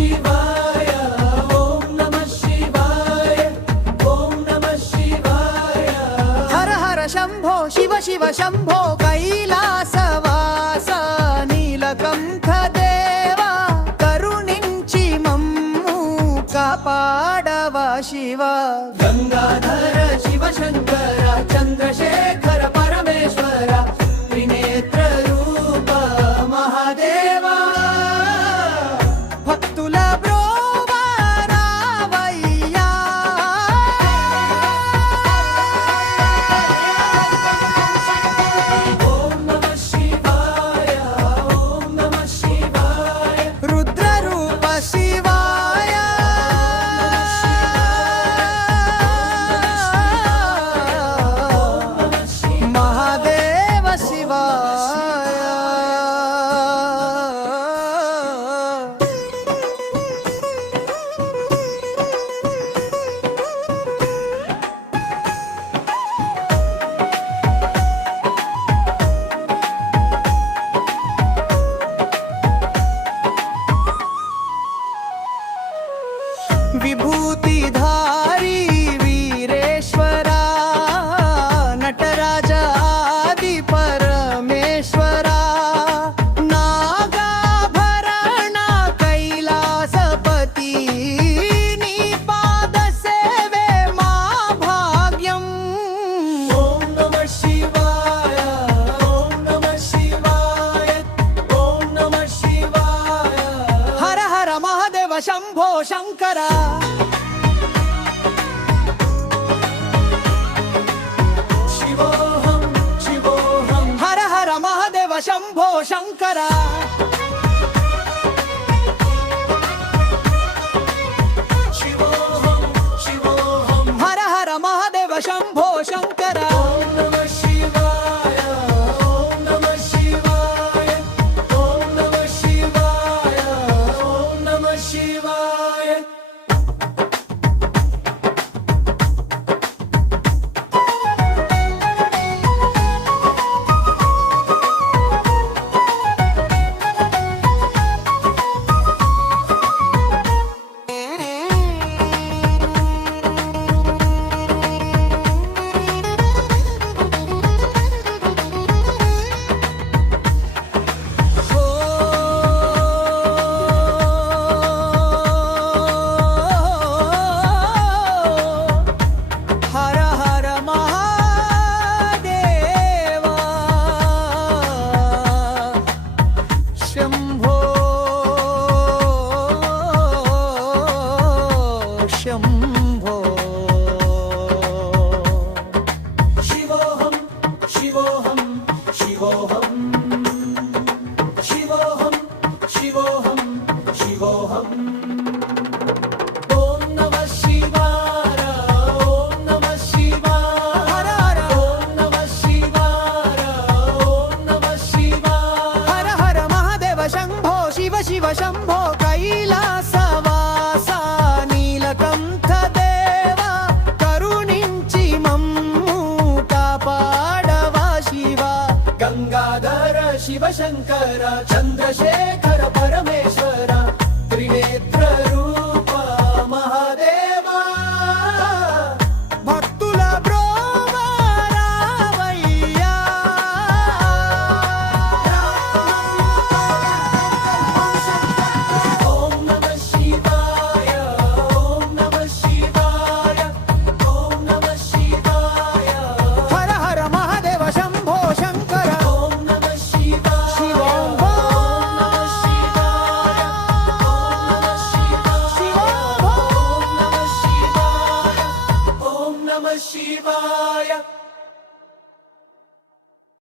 శివాయ ఓం నమః శివాయ ఓం నమః శివాయ హర హర శంభో శివ శివ శంభో కైలాసవాస నీలకంఠ దేవా కరుణించి మమ్ము కాపాడవ శివ గంగాధర శివ శంకర చంద్రశేఖర పరమేశ్వర త్రినేత్ర రూప మహాదేవా భక్తుల బ్రోవా రావయ్యా ఓం నమః శివాయ ఓం నమః శివాయ రుద్ర రూప శివాయ మహాదేవ శివాయ విభూతిధారి వీరేశ్వరా నటరాజ ఆది పరమేశ్వరా నాగాభరణ కైలాసపతి నీ పాద సేవే మా భాగ్యం ఓం నమః శివాయ ఓం నమః శివాయ ఓం నమః శివాయ హర హర మహాదేవ శంభో శంకర శివోహం శివోహం హర హర మహాదేవ శంభో శంకర శివోహం శివోహం హర హర మహాదేవ శంభో శంకర ఓం నమః శివాయ ఓం నమః శివాయ ఓం నమః శివాయ ఓం నమః శివాయ హర హర మహాదేవా శంభో శంభో శివోహం శివోహం శివోహం శివోహం శివోహం శివోహం ఓం నమః శివాయ ఓం నమః శివాయ హర హర ఓం నమః శివాయ ఓం నమః శివాయ హర హర మహాదేవ శంభో శివ శివ శంభో కైలాసవాస నీలకంఠ దేవా కరుణించి మమ్ము కాపాడవ శివ గంగాధర శివ శంకర చంద్రశేఖర